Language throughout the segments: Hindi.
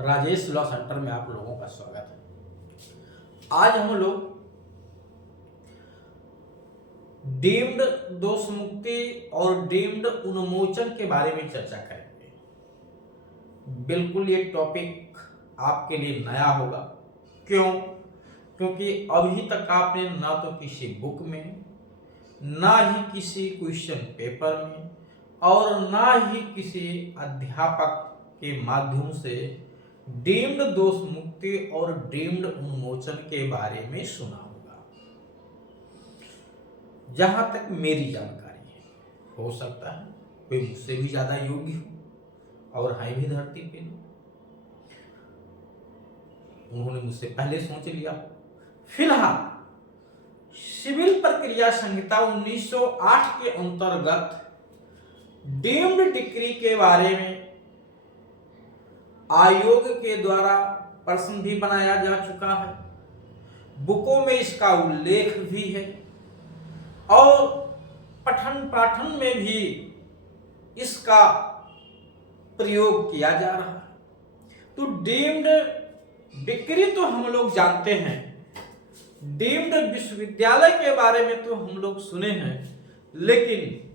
राजेश लॉ सेंटर में आप लोगों का स्वागत है। आज हम लोग डीम्ड दोष मुक्ति और डीम्ड उन्मोचन के बारे में चर्चा करेंगे। बिल्कुल ये टॉपिक आपके लिए नया होगा। क्यों? क्योंकि अभी तक आपने ना तो किसी बुक में, ना ही किसी क्वेश्चन पेपर में और ना ही किसी अध्यापक के माध्यम से डीम्ड दोष मुक्ति और डीम्ड उन्मोचन के बारे में सुना होगा। जहां तक मेरी जानकारी है, हो सकता है कोई मुझसे भी ज्यादा योग्य हो और है भी धरती पे, उन्होंने मुझसे पहले सोच लिया। फिलहाल सिविल प्रक्रिया संहिता 1908 के अंतर्गत डीम्ड डिक्री के बारे में आयोग के द्वारा प्रश्न भी बनाया जा चुका है, बुकों में इसका उल्लेख भी है और पठन पाठन में भी इसका प्रयोग किया जा रहा है। तो डीम्ड डिक्री तो हम लोग जानते हैं, डीम्ड विश्वविद्यालय के बारे में तो हम लोग सुने हैं, लेकिन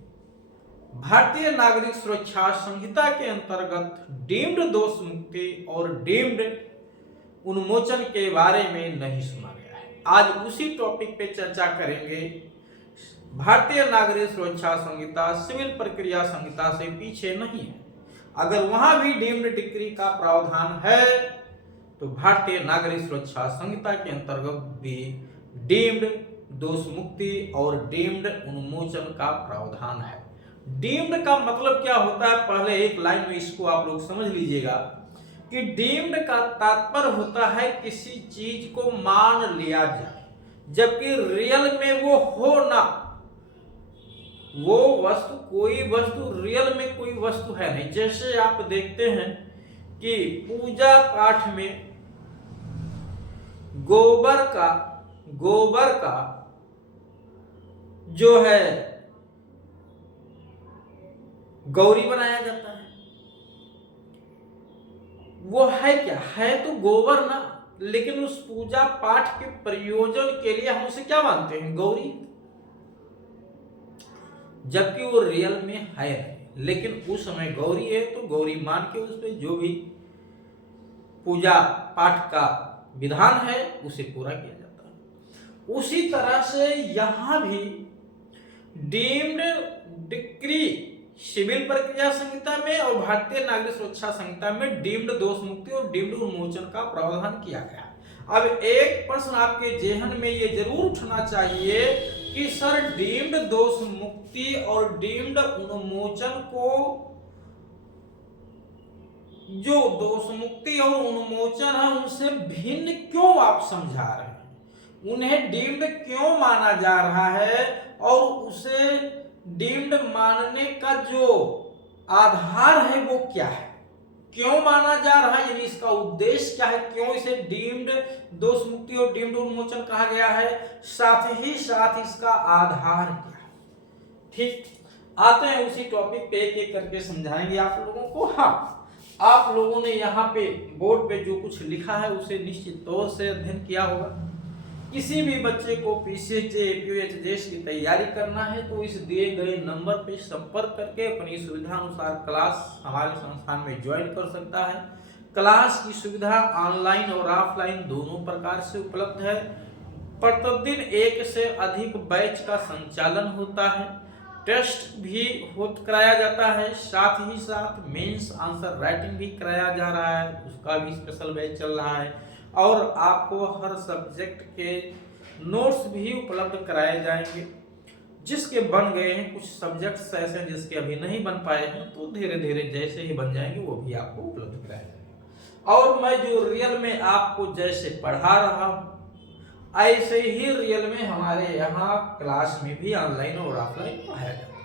भारतीय नागरिक सुरक्षा संहिता के अंतर्गत डीम्ड दोष मुक्ति और डीम्ड उन्मोचन के बारे में नहीं सुना गया है। आज उसी टॉपिक पे चर्चा करेंगे। भारतीय नागरिक सुरक्षा संहिता सिविल प्रक्रिया संहिता से पीछे नहीं है। अगर वहां भी डीम्ड डिक्री का प्रावधान है तो भारतीय नागरिक सुरक्षा संहिता के अंतर्गत भी डीम्ड दोष मुक्ति और डीम्ड उन्मोचन का प्रावधान है। डीम्ड का मतलब क्या होता है, पहले एक लाइन में इसको आप लोग समझ लीजिएगा कि डीम्ड का तात्पर्य होता है किसी चीज को मान लिया जाए जबकि रियल में वो हो ना। वो वस्तु, कोई वस्तु रियल में कोई वस्तु है नहीं। जैसे आप देखते हैं कि पूजा पाठ में गोबर का जो है गौरी बनाया जाता है, वो है क्या? है तो गोबर ना, लेकिन उस पूजा पाठ के प्रयोजन के लिए हम उसे क्या मानते हैं? गौरी। जबकि वो रियल में है नहीं, लेकिन उस समय गौरी है तो गौरी मान के उस पर जो भी पूजा पाठ का विधान है उसे पूरा किया जाता है। उसी तरह से यहां भी डीम्ड डिक्री सिविल प्रक्रिया संहिता में और भारतीय नागरिक सुरक्षा संहिता में डीम्ड दोष मुक्ति और डीम्ड उन्मोचन का प्रावधान किया गया। अब एक प्रश्न आपके जेहन में ये जरूर उठना चाहिए कि सर डीम्ड दोष मुक्ति और डीम्ड उन्मोचन को, जो दोष मुक्ति और उन्मोचन है उनसे भिन्न क्यों आप समझा रहे हैं? उन्हें डीम्ड क्यों माना जा रहा है और उसे डीम्ड मानने का जो आधार है वो क्या है? क्यों माना जा रहा है, यानी इसका उद्देश्य क्या है? क्यों इसे डीम्ड दोष मुक्ति और डीम्ड उन्मोचन कहा गया है? साथ ही साथ इसका आधार क्या है? ठीक, आते हैं उसी टॉपिक पे, एक एक करके समझाएंगे आप लोगों को। हाँ, आप लोगों ने यहाँ पे बोर्ड पे जो कुछ लिखा है उसे निश्चित तौर से अध्ययन किया होगा। किसी भी बच्चे को पीसीएच एपीएच की तैयारी करना है तो इस दिए गए नंबर पे संपर्क करके अपनी सुविधा अनुसार क्लास हमारे संस्थान में ज्वाइन कर सकता है। क्लास की सुविधा ऑनलाइन और ऑफलाइन दोनों प्रकार से उपलब्ध है। प्रतिदिन एक से अधिक बैच का संचालन होता है। टेस्ट भी कराया जाता है, साथ ही साथ मेंस आंसर राइटिंग भी कराया जा रहा है, उसका भी स्पेशल बैच चल रहा है। और आपको हर सब्जेक्ट के नोट्स भी उपलब्ध कराए जाएंगे, जिसके बन गए हैं। कुछ सब्जेक्ट्स ऐसे हैं जिसके अभी नहीं बन पाए हैं, तो धीरे धीरे जैसे ही बन जाएंगे वो भी आपको उपलब्ध कराया जाएगा। और मैं जो रियल में आपको जैसे पढ़ा रहा हूँ ऐसे ही रियल में हमारे यहाँ क्लास में भी ऑनलाइन और ऑफलाइन पढ़ाया जाता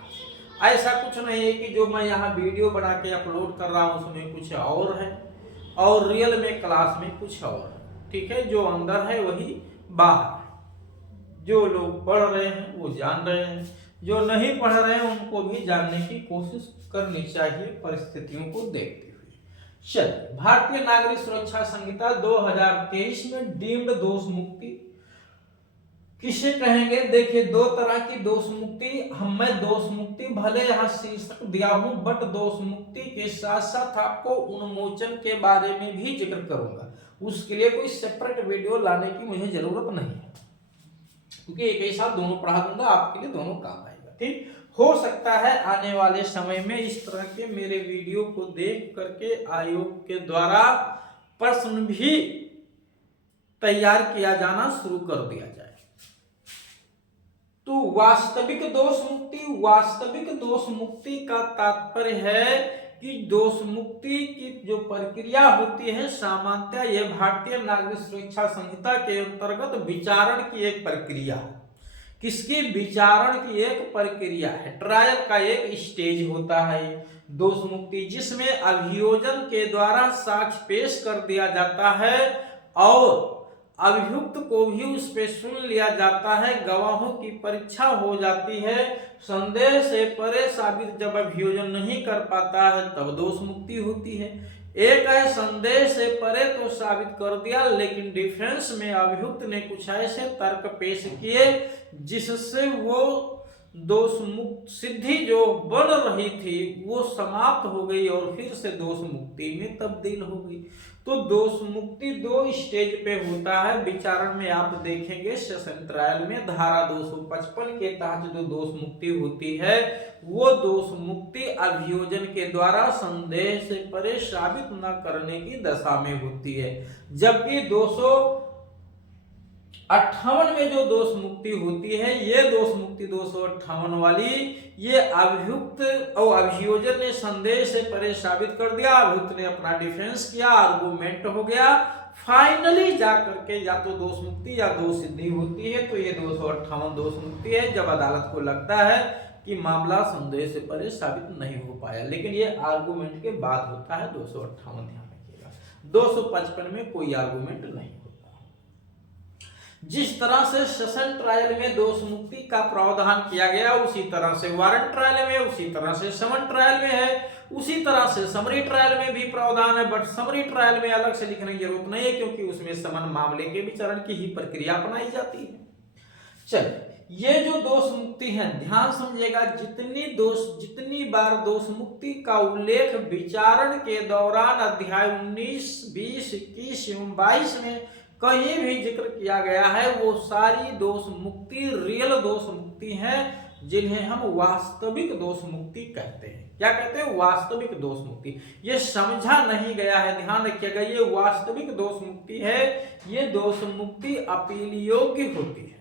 है। ऐसा कुछ नहीं है कि जो मैं यहाँ वीडियो बना के अपलोड कर रहा हूँ उसमें कुछ और है और रियल में क्लास में कुछ और है। ठीक है, जो अंदर है वही बाहर है। जो लोग पढ़ रहे हैं वो जान रहे हैं, जो नहीं पढ़ रहे हैं उनको भी जानने की कोशिश करनी चाहिए परिस्थितियों को देखते हुए। चलिए, भारतीय नागरिक सुरक्षा संहिता 2023 में डीम्ड दोष मुक्ति किसे कहेंगे? देखिए, दो तरह की दोष मुक्ति, मैं दोष मुक्ति भले यहाँ शीर्षक दिया हूं, बट दोष मुक्ति के साथ साथ आपको उन्मोचन के बारे में भी जिक्र करूंगा। उसके लिए कोई सेपरेट वीडियो लाने की मुझे जरूरत नहीं है, क्योंकि एक ही साथ दोनों पढ़ा दूंगा, आपके लिए दोनों काम आएगा। ठीक, हो सकता है आने वाले समय में इस तरह के मेरे वीडियो को देख करके आयोग के द्वारा प्रश्न भी तैयार किया जाना शुरू कर दिया जाए। तो वास्तविक दोष मुक्ति का तात्पर्य है कि दोष मुक्ति की जो प्रक्रिया होती है, सामान्यतः यह भारतीय नागरिक सुरक्षा संहिता के अंतर्गत विचारण की एक प्रक्रिया है। किसकी? विचारण की एक प्रक्रिया है, ट्रायल का एक स्टेज होता है दोष मुक्ति, जिसमें अभियोजन के द्वारा साक्ष्य पेश कर दिया जाता है और अभियुक्त को भी उस पे सुन लिया जाता है, गवाहों की परीक्षा हो जाती है, संदेह से परे साबित जब अभियोजन नहीं कर पाता है तब दोष मुक्ति होती है। एक है संदेह से परे तो साबित कर दिया, लेकिन डिफेंस में अभियुक्त ने कुछ ऐसे तर्क पेश किए जिससे वो दोष मुक्त सिद्धि जो बन रही थी वो समाप्त हो गई और फिर से दोष मुक्ति में तब्दील हो गई। तो दोष मुक्ति दो स्टेज पे होता है। विचारण में आप देखेंगे सेशन ट्रायल में धारा 255 के तहत जो दोष मुक्ति होती है वो दोष मुक्ति अभियोजन के द्वारा संदेह से परे साबित न करने की दशा में होती है, जबकि 258 में जो दोष मुक्ति होती है, ये दोष मुक्ति 258 वाली, ये अभियुक्त और अभियोजन ने संदेह से परे साबित कर दिया, अभियुक्त ने अपना डिफेंस किया, आर्गुमेंट हो गया, फाइनली जाकर के या तो दोष मुक्ति या दोष सिद्धि होती है। तो ये 258 दोष मुक्ति है, जब अदालत को लगता है कि मामला संदेह से परे साबित नहीं हो पाया, लेकिन ये आर्गुमेंट के बाद होता है। 258 ध्यान रखिएगा, 255 में कोई आर्गुमेंट नहीं होता। जिस तरह से सेशन ट्रायल में दोष मुक्ति का प्रावधान किया गया, उसी तरह से वारंट ट्रायल में, उसी तरह से समन ट्रायल में है, उसी तरह से समरी ट्रायल में भी प्रावधान है, बट समरी ट्रायल में अलग से लिखने की जरूरत नहीं है, क्योंकि उसमें समन मामले के विचारण की ही प्रक्रिया अपनाई जाती है। चलिए, ये जो दोष मुक्ति है, ध्यान समझिएगा, जितनी बार दोष मुक्ति का उल्लेख विचारण के दौरान अध्याय 19, 20, 21 एवं 22 में कहीं भी जिक्र किया गया है, वो सारी दोष मुक्ति रियल दोष मुक्ति हैं, जिन्हें हम वास्तविक दोष मुक्ति कहते हैं। क्या कहते हैं? वास्तविक दोष मुक्ति। ये समझा नहीं गया है, ध्यान रखिएगा, ये वास्तविक दोष मुक्ति है। ये दोष मुक्ति अपील योग्य होती है।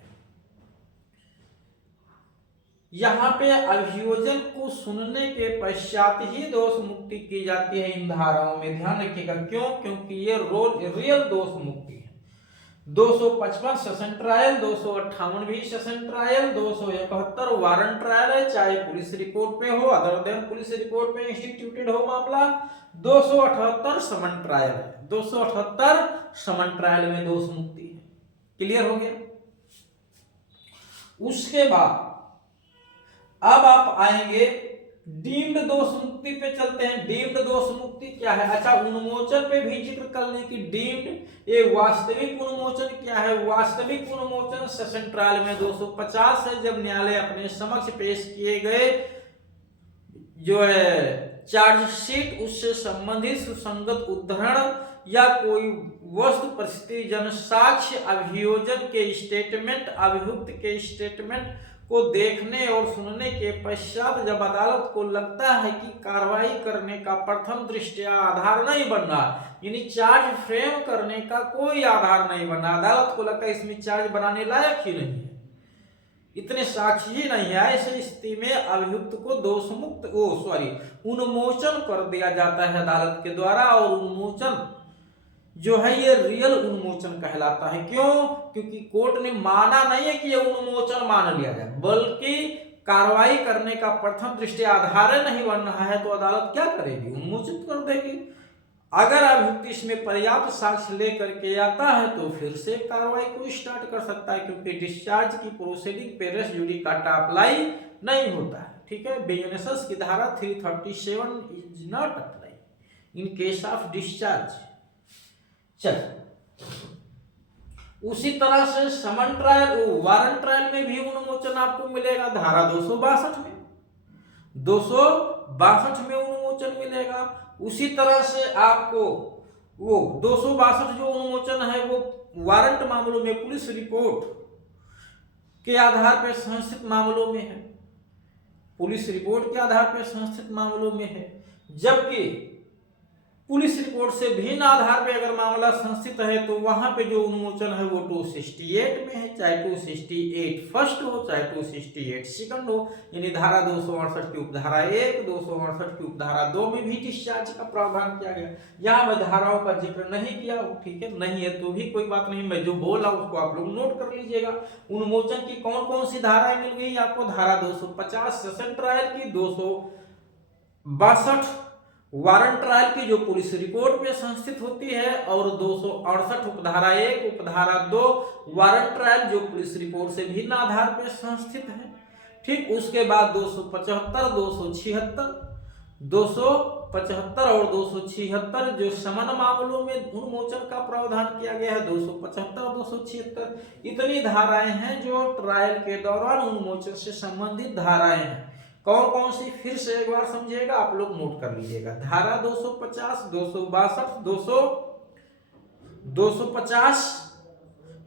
यहाँ पे अभियोजन को सुनने के पश्चात ही दोष मुक्ति की जाती है इन धाराओं में, ध्यान रखिएगा। क्यों? क्योंकि ये रियल दोष मुक्ति है। 255 सेशन ट्रायल, 258 भी सेशन ट्रायल, 271 वारंट ट्रायल है, चाहे पुलिस रिपोर्ट पे हो, अदर देन पुलिस रिपोर्ट पे इंस्टीट्यूटेड हो मामला। 278 समन ट्रायल है, 278 समन ट्रायल में दोष मुक्ति है। क्लियर हो गया? उसके बाद अब आप आएंगे डीम्ड दोष मुक्ति पे, चलते हैं। डीम्ड दोष मुक्ति क्या है? अच्छा, उन्मोचन पे भी जिक्र कर लें कि डीम्ड ये वास्तविक उन्मोचन क्या है। वास्तविक उन्मोचन सेशन ट्रायल में 250 है, जब न्यायालय अपने समक्ष पेश किए गए जो है चार्जशीट, उससे संबंधित सुसंगत उद्धरण या कोई वस्तु परिस्थिति जन साक्ष्य, अभियोजन के स्टेटमेंट, अभियुक्त के स्टेटमेंट को देखने और सुनने के पश्चात जब अदालत को लगता है कि कार्रवाई करने का प्रथम दृष्टया आधार नहीं बन रहा, यानी चार्ज फ्रेम करने का कोई आधार नहीं बन रहा, अदालत को लगता है इसमें चार्ज बनाने लायक ही नहीं है, इतने साक्ष्य ही नहीं है, ऐसी स्थिति में अभियुक्त को दोष मुक्त उन्मोचन कर दिया जाता है अदालत के द्वारा। और उन्मोचन जो है ये रियल उन्मोचन कहलाता है। क्यों? क्योंकि कोर्ट ने माना नहीं है कि ये उन्मोचन मान लिया जाए, बल्कि कार्रवाई करने का प्रथम दृष्टि आधार नहीं बन रहा है, तो अदालत क्या करेगी? उन्मोचित कर देगी। अगर अभियुक्त इसमें पर्याप्त साक्ष्य लेकर के आता है तो फिर से कार्रवाई को स्टार्ट कर सकता है, क्योंकि डिस्चार्ज की प्रोसीडिंग पे रेस जुडिकाटा अप्लाई नहीं होता है। ठीक है, बीएनएसएस की धारा 337 is not apply. In case of discharge. चल, उसी तरह से समन ट्रायल, वारंट ट्रायल में भी उन्मोचन आपको मिलेगा धारा 262 में, 262 में उन्मोचन मिलेगा। उसी तरह से आपको वो 262 जो उन्मोचन है वो वारंट मामलों में, पुलिस रिपोर्ट के आधार पर संस्थित मामलों में है, पुलिस रिपोर्ट के आधार पर संस्थित मामलों में है। जबकि पुलिस रिपोर्ट से भिन्न आधार पे अगर मामला संस्थित है तो वहां पे जो उन्मोचन है वो 268 में है, चाहे 268 फर्स्ट हो चाहे 268 सेकंड हो, यानी धारा 268 की उपधारा 1, 268 की उपधारा 2 में भी डिस्चार्ज का प्रावधान किया गया। यहाँ मैं धाराओं का जिक्र नहीं किया, ठीक है, नहीं है तो भी कोई बात नहीं, मैं जो बोला उसको आप लोग नोट कर लीजिएगा। उन्मोचन की कौन कौन सी धाराएं मिल गई आपको? धारा 250 सेशन ट्रायल की, 262 वारंट ट्रायल की जो पुलिस रिपोर्ट में संस्थित होती है, और 268 उपधारा 1 उपधारा 2 वारंट ट्रायल जो पुलिस रिपोर्ट से भिन्न आधार पर संस्थित है। ठीक, उसके बाद 275, 276, 275 और 276 जो समन मामलों में उन्मोचन का प्रावधान किया गया है, 275 और 276 इतनी धाराएं हैं जो ट्रायल के दौरान उन्मोचन से संबंधित धाराएं हैं। कौन कौन सी, फिर से एक बार समझिएगा, आप लोग नोट कर लीजिएगा। धारा 250, 262, 250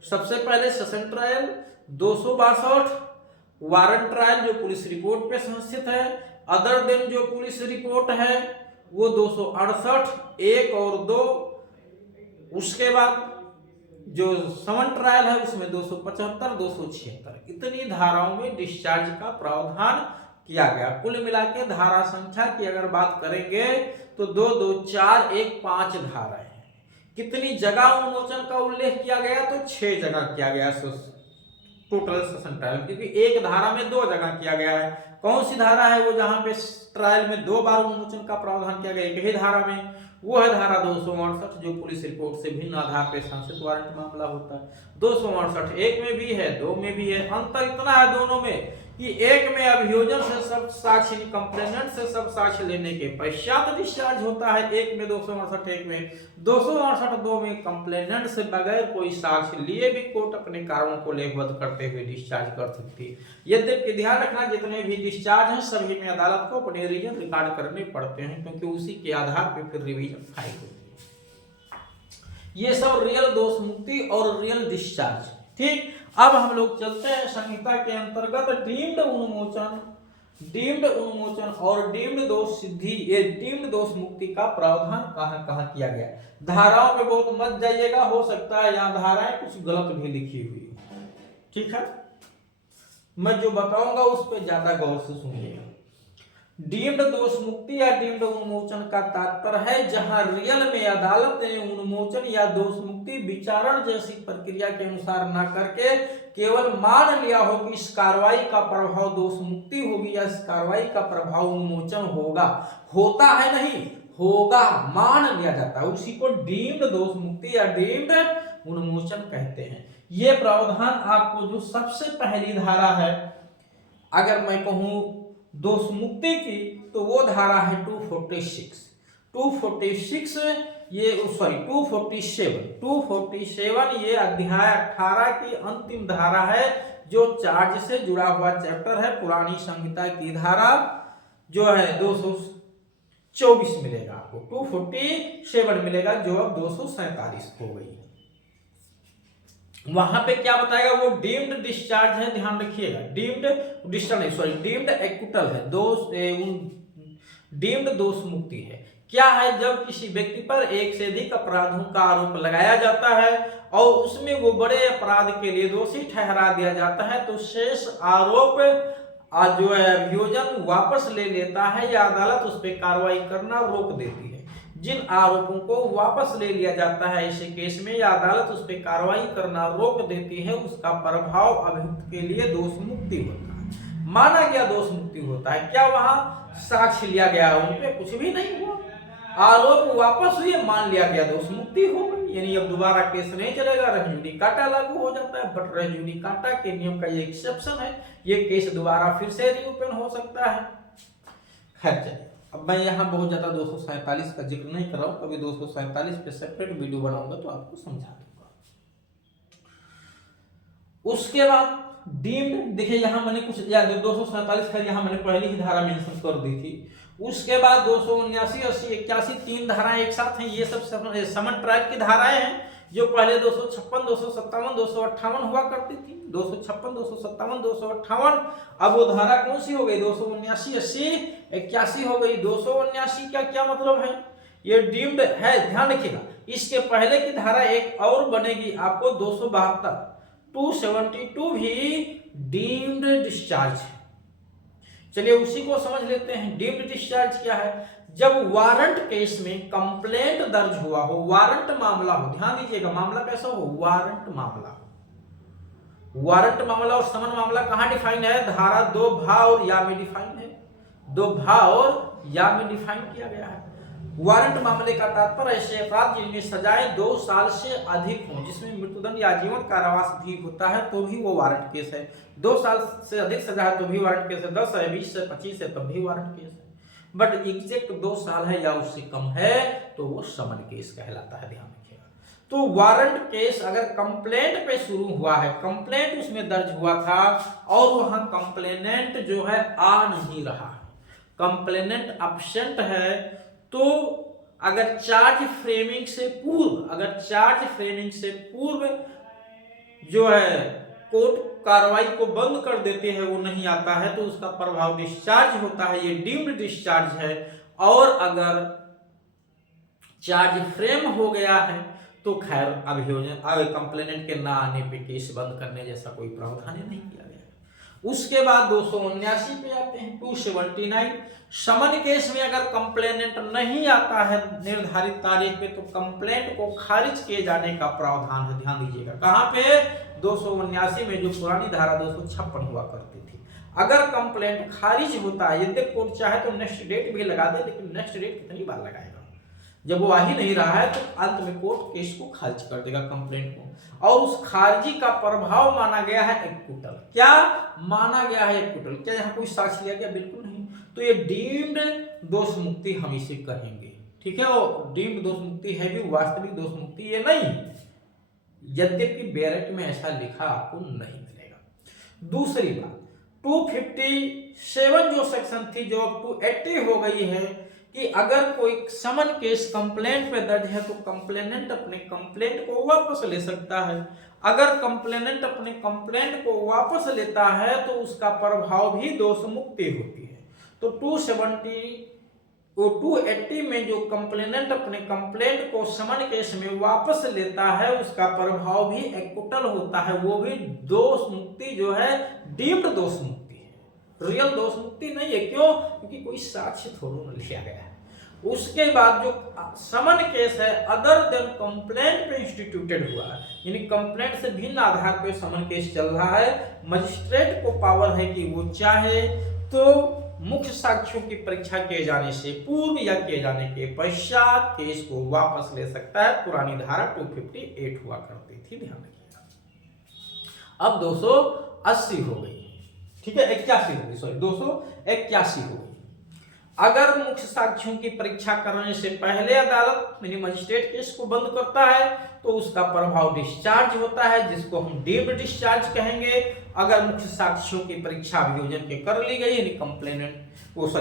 सबसे पहले सेशन ट्रायल, 262 वारंट ट्रायल जो पुलिस रिपोर्ट पे संस्थित है, अदर देन जो पुलिस रिपोर्ट है वो 268 1 और 2, उसके बाद जो समन ट्रायल है उसमें 275 276 इतनी धाराओं में डिस्चार्ज का प्रावधान किया गया। कुल मिला के धारा संख्या की अगर बात करेंगे तो 2 2 4 1 5 धाराएं हैं। कितनी जगह उन्मोचन का उल्लेख किया गया? तो 6 जगह किया गया टोटल सेशन ट्रायल, क्योंकि एक धारा में 2 जगह किया गया है। कौन सी धारा है वो जहां पे ट्रायल में 2 बार उन्मोचन का प्रावधान किया गया एक ही धारा में? वो है धारा 268 जो पुलिस रिपोर्ट से भिन्न आधार पर संस्थित वारंट मामला होता है। 268 1 में भी है, 2 में भी है। अंतर इतना है दोनों में कि एक में अभियोजन से सब साक्ष्य, कंप्लेनेंट से सब साक्ष्य लेने के पश्चात डिस्चार्ज होता है, एक में 268 1 में, 268 2 में कंप्लेनेंट से बगैर कोई साक्ष्य लिए भी कोर्ट अपने कारणों को लेखबद्ध करते हुए डिस्चार्ज कर सकती है। यद्यपि ध्यान रखना जितने भी डिस्चार्ज हैं सभी में अदालत को अपने रीजन रिकॉर्ड करने पड़ते हैं, क्योंकि उसी के आधार पर फिर रिवीजन फाइल होती है। ये सब रियल दोष मुक्ति और रियल डिस्चार्ज। ठीक, अब हम लोग चलते हैं संहिता के अंतर्गत डीम्ड उन्मोचन और डीम्ड दोष सिद्धि, ये डीम्ड दोष मुक्ति का प्रावधान कहां कहां किया गया। धाराओं पे बहुत मत जाइएगा, हो सकता है यहाँ धाराएं कुछ गलत भी लिखी हुई है। ठीक है, मैं जो बताऊंगा उस पर ज्यादा गौर से सुनिएगा। डीम्ड दोष मुक्ति या डीम्ड उन्मोचन का तात्पर्य है जहां रियल में अदालत ने उन्मोचन या दोष मुक्ति विचारण जैसी प्रक्रिया के अनुसार न करके केवल मान लिया हो कि इस कार्रवाई का प्रभाव दोष मुक्ति होगी या इस कार्रवाई का प्रभाव उन्मोचन होगा। होता है नहीं, होगा, मान लिया जाता है, उसी को डीम्ड दोष मुक्ति या डीम्ड उन्मोचन कहते हैं। ये प्रावधान आपको जो सबसे पहली धारा है, अगर मैं कहूं दोष मुक्ति की, तो वो धारा है 247 247 ये अध्याय 18 की अंतिम धारा है जो चार्ज से जुड़ा हुआ चैप्टर है। पुरानी संहिता की धारा जो है 224 मिलेगा आपको, 247 मिलेगा जो अब 247 हो गई। वहां पे क्या बताएगा? वो डीम्ड डिस्चार्ज है, ध्यान रखिएगा, डीम्ड एक्विटल है, डीम्ड दोष मुक्ति है। क्या है? जब किसी व्यक्ति पर एक से अधिक अपराधों का आरोप लगाया जाता है और उसमें वो बड़े अपराध के लिए दोषी ठहरा दिया जाता है, तो शेष आरोप जो है अभियोजन वापस ले लेता है या अदालत उस पर कार्रवाई करना रोक देती है। जिन आरोपों को वापस ले लिया जाता है ऐसे केस में या अदालत उस पर कार्रवाई करना रोक देती है, उसका प्रभाव अभियुक्त के लिए दोष मुक्ति होता है, माना गया दोष मुक्ति होता है। क्या वहां साक्ष्य लिया गया, उन पे कुछ भी नहीं हुआ, आरोप वापस हुए, मान लिया गया, दोष मुक्ति हो गई, यानी अब दोबारा केस नहीं चलेगा, रेस जुडिकाटा लागू हो जाता है। बट रेस जुडिकाटा के नियम का ये एक्सेप्शन है, ये केस दोबारा फिर से रीओपन हो सकता है। खैर चलिए, अब मैं यहाँ बहुत ज़्यादा 247 का जिक्र नहीं कर रहा हूँ, कभी 247 पे सेपरेट वीडियो बनाऊंगा तो आपको समझा दूंगा। उसके बाद डीम्ड, देखिए यहाँ मैंने कुछ 247 का यहाँ मैंने पहले ही धारा मेंशन कर दी थी। उसके बाद 279, 80, 81 तीन धाराएं एक साथ हैं। ये सब समन ट्रायल की धाराएं हैं जो पहले 256, 257, 258 हुआ करती थी। 256, 257, 258, अब वो धारा कौन सी हो गई? 279, 80, 81 हो गई। 279 का क्या मतलब है? ये डीम्ड है, ध्यान रखिएगा। इसके पहले की धारा एक और बनेगी आपको 272, 272 भी डीम्ड डिस्चार्ज है। चलिए उसी को समझ लेते हैं। डीम्ड डिस्चार्ज क्या है? जब वारंट केस में कंप्लेंट दर्ज हुआ हो, वारंट मामला हो, ध्यान दीजिएगा, मामला कैसा हो? वारंट मामला। वारंट मामला और समन मामला कहां डिफाइन है? धारा 2 भा और या में डिफाइन है। 2 भा और या में डिफाइन किया गया है। वारंट मामले का तात्पर्य ऐसे अपराध जिनमें सजाएं 2 साल से अधिक हो, जिसमें मृत्युदंड या जीवन कारावास भी होता है तो भी वो वारंट केस है। 2 साल से अधिक सजा है तो भी वारंट केस है। 10 है, 20 है, 25 है तब भी वारंट केस है। बट एग्जैक्ट 2 साल है या उससे कम है तो वो समन केस कहलाता है, ध्यान रखिएगा। तो वारंट केस अगर कंप्लेंट पे शुरू हुआ है, कंप्लेंट उसमें दर्ज हुआ था और वहां कंप्लेनेंट जो है आ नहीं रहा है, कंप्लेनेंट एब्सेंट है, तो अगर चार्ज फ्रेमिंग से पूर्व जो है कोर्ट कार्रवाई को बंद कर देते हैं, वो नहीं आता है तो उसका प्रभाव डिस्चार्ज होता है, ये डीम्ड डिस्चार्ज है। और अगर चार्ज फ्रेम हो गया है तो खैर अभियोजन कंप्लेनेंट के ना आने पे केस बंद करने जैसा कोई प्रावधान नहीं किया गया है। उसके बाद 279 पे आते हैं, 279। समन केस में अगर कंप्लेनेंट नहीं आता है निर्धारित तारीख पे तो कंप्लेंट को खारिज किए जाने का प्रावधान है, ध्यान दीजिएगा। कहां पे? 279 में, जो पुरानी धारा 256 हुआ करती थी। अगर कंप्लेंट खारिज होता है, यदि कोर्ट चाहे तो नेक्स्ट डेट भी लगा दे, लेकिन नेक्स्ट डेट कितनी बार लगाएगा? जब वो आ ही नहीं रहा है तो अंत में कोर्ट केस को खारिज कर देगा, कंप्लेंट को। और उस खारिजी का प्रभाव माना गया है एक्विटल। क्या माना गया है? एक्विटल। क्या यहाँ कोई साक्ष्य लिया गया? बिल्कुल नहीं। तो ये डीम्ड दोष मुक्ति हम इसे कहेंगे, ठीक है। वो डीम्ड दोष मुक्ति है भी, वास्तविक दोष मुक्ति ये नहीं, यद्यपि बैरेट में ऐसा लिखा आपको नहीं मिलेगा। दूसरी बात, 257 जो सेक्शन थी जो अब 280 हो गई है कि अगर कोई समन केस कंप्लेंट पे दर्ज है तो कंप्लेनेंट अपने कंप्लेंट को वापस ले सकता है। अगर कंप्लेनेंट अपने कंप्लेंट को वापस लेता है तो उसका प्रभाव भी दोष मुक्ति होती है। तो 280 में जो कंप्लेनेंट अपने कंप्लेंट को समन केस में वापस लेता है उसका प्रभाव भी एक्विटल होता है, वो भी दोष मुक्ति जो है डीम्ड दोष मुक्ति है, रियल दोष मुक्ति नहीं है। क्यों? क्योंकि कोई साक्ष्य थोड़ा लिखा गया है। उसके बाद जो समन केस है अदर देन कंप्लेंट पे इंस्टीट्यूटेड हुआ है, यानी कंप्लेंट से भिन्न आधार पे समन केस चल रहा है, मजिस्ट्रेट को पावर है कि वो चाहे तो मुख्य साक्ष्यों की परीक्षा किए जाने से पूर्व या किए जाने के पश्चात केस को वापस ले सकता है। पुरानी धारा 258 हुआ करती थी, ध्यान रखिएगा। अब 280 हो गई, ठीक है, 81 हो गई, सॉरी 281 हो गई। अगर मुख्य साक्ष्यों की परीक्षा करने से पहले अदालत यानी मजिस्ट्रेट केस को बंद करता है तो उसका प्रभाव डिस्चार्ज होता है, जिसको हम डीम्ड डिस्चार्ज कहेंगे। अगर मुख्य साक्ष्यों की परीक्षा अभियोजन के कर ली गई यानी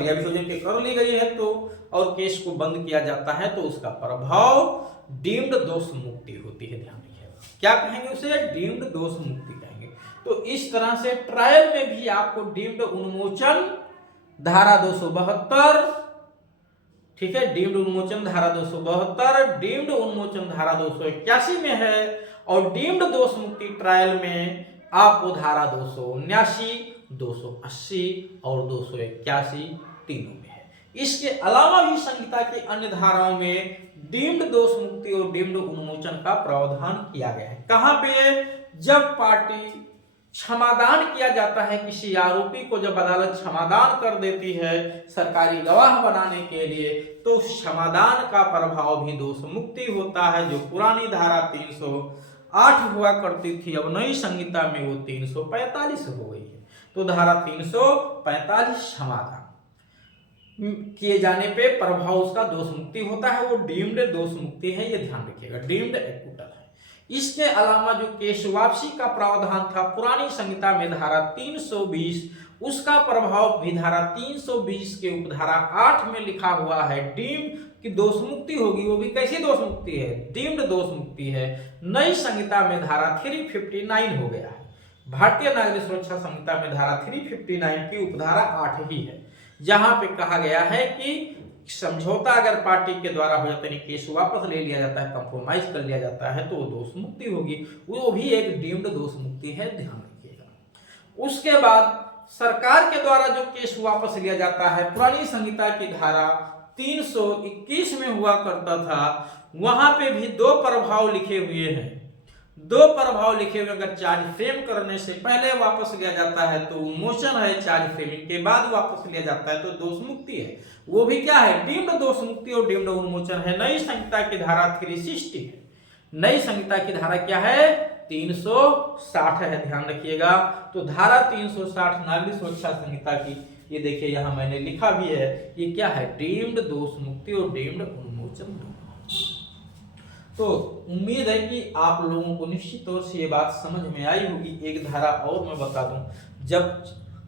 अभियोजन के कर ली गई है तो और केस को बंद किया जाता है तो उसका प्रभाव डीम्ड दोष मुक्ति होती है, ध्यान रखिएगा। क्या कहेंगे उसे? डीम्ड दोष मुक्ति कहेंगे। तो इस तरह से ट्रायल में भी आपको डीम्ड उन्मोचन धारा 272, ठीक है, डीम्ड उन्मोचन धारा 272, डीम्ड उन्मोचन धारा 281 में है और डीम्ड दोष मुक्ति ट्रायल में आपको धारा 279, 280 और 281 तीनों में है। इसके अलावा भी संहिता की अन्य धाराओं में डीम्ड दोष मुक्ति और डीम्ड उन्मोचन का प्रावधान किया गया है। कहां पे? जब पार्टी क्षमादान किया जाता है किसी आरोपी को, जब अदालत क्षमादान कर देती है सरकारी गवाह बनाने के लिए तो क्षमादान का प्रभाव भी दोष मुक्ति होता है, जो पुरानी धारा 308 हुआ करती थी, अब नई संहिता में वो 345 हो गई है। तो धारा 345 क्षमादान। किए जाने पे प्रभाव उसका दोष मुक्ति होता है, वो डीम्ड दोष मुक्ति है, ये ध्यान रखिएगा, डीम्ड एक्विटल है। इसके अलावा जो केस वापसी का प्रावधान था पुरानी संहिता में धारा 320, उसका प्रभाव भी धारा 320 के उपधारा 8 में लिखा हुआ है, डीम्ड की दोष मुक्ति होगी, वो भी कैसी दोष मुक्ति है, डीम्ड दोष मुक्ति है। नई संहिता में धारा 359 हो गया है, भारतीय नागरिक सुरक्षा संहिता में धारा 359 की उपधारा 8 ही है, जहां पे कहा गया है कि समझौता अगर पार्टी के द्वारा हो जाता है, केस वापस ले लिया जाता है, कंप्रोमाइज कर लिया जाता है, तो वो दोष मुक्ति होगी, वो भी एक डीम्ड दोष मुक्ति है, ध्यान रखिएगा। उसके बाद सरकार के द्वारा जो केस वापस लिया जाता है, पुरानी संहिता की धारा 321 में हुआ करता था, वहां पे भी दो प्रभाव लिखे हुए हैं, दो प्रभाव लिखे हुए, अगर चार्ज फ्रेम करने से पहले वापस लिया जाता है तो उन्मोचन है, चार्ज फ्रेमिंग के बाद वापस लिया जाता है तो दोष मुक्ति है, वो भी क्या है, डीम्ड दोष मुक्ति और डीम्ड उन्मोचन है। नई संहिता की धारा 360 है, नई संहिता की धारा क्या है, 360 है, ध्यान रखिएगा। तो धारा 360 नागरिक सुरक्षा संहिता की, ये देखिए यहां मैंने लिखा भी है, ये क्या है, डीम्ड दोष मुक्ति और डीम्ड उन्मोचन। तो उम्मीद है कि आप लोगों को निश्चित तौर से ये बात समझ में आई होगी। एक धारा और मैं बता दूं, जब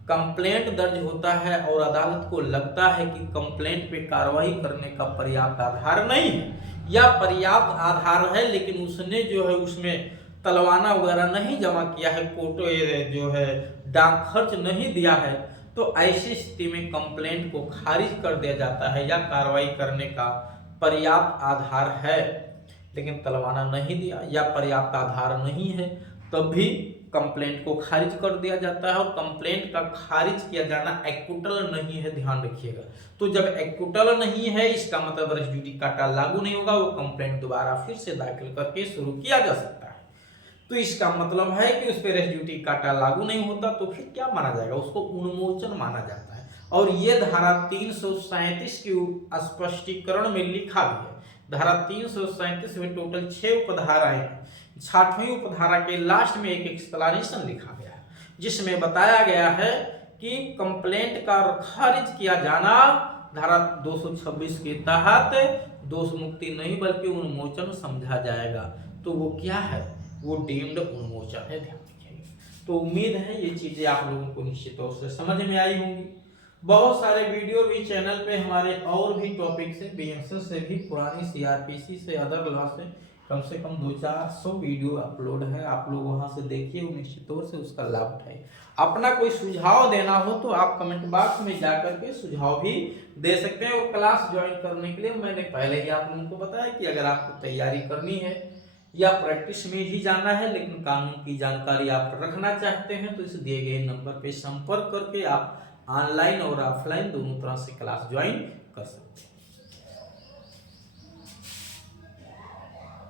कंप्लेंट दर्ज होता है और अदालत को लगता है कि कंप्लेंट पे कार्रवाई करने का पर्याप्त आधार नहीं है या पर्याप्त आधार है लेकिन उसने जो है उसमें तलवाना वगैरह नहीं जमा किया है, कोर्ट जो है डाक खर्च नहीं दिया है, तो ऐसी स्थिति में कंप्लेंट को खारिज कर दिया जाता है, या कार्रवाई करने का पर्याप्त आधार है लेकिन तलवाना नहीं दिया या पर्याप्त आधार नहीं है, तब भी कंप्लेंट को खारिज कर दिया जाता है। और कंप्लेंट का खारिज किया जाना एक्विटल नहीं है, ध्यान रखिएगा। तो जब एक्विटल नहीं है, इसका मतलब रेस जुडिकाटा लागू नहीं होगा, वो कंप्लेंट दोबारा फिर से दाखिल करके शुरू किया जा सकता है। तो इसका मतलब है कि उस पर रेस जुडिकाटा लागू नहीं होता, तो फिर क्या माना जाएगा, उसको उन्मोचन माना जाता है। और ये धारा 337 की स्पष्टीकरण में लिखा भी है। धारा 337 में टोटल 6 उपधाराएं हैं। 60वीं उपधारा के लास्ट में एक एक्सप्लेनेशन लिखा गया है, जिसमें बताया गया है कि कंप्लेंट का खारिज किया जाना धारा 226 के तहत दोष मुक्ति नहीं बल्कि उन्मोचन समझा जाएगा। तो वो क्या है, वो डीम्ड उन्मोचन है, ध्यान रखिएगा। तो उम्मीद है ये चीजें आप लोगों को निश्चित तौर से समझ में आई होंगी। बहुत सारे वीडियो भी चैनल पे हमारे और भी टॉपिक से, बीएमएस से भी, पुरानी सीआरपीसी से, अदर लॉ से कम 200-400 वीडियो अपलोड है। आप लोग वहां से देखिए, निश्चित तौर से उसका लाभ उठाइए। अपना कोई सुझाव देना हो तो आप कमेंट बॉक्स में जाकर के सुझाव भी दे सकते हैं। और क्लास ज्वाइन करने के लिए मैंने पहले ही आप लोगों को बताया कि अगर आपको तैयारी करनी है या प्रैक्टिस में ही जाना है लेकिन कानून की जानकारी आप रखना चाहते हैं, तो इस दिए गए नंबर पे संपर्क करके आप ऑनलाइन और ऑफलाइन दोनों तरह से क्लास ज्वाइन कर सकते हैं।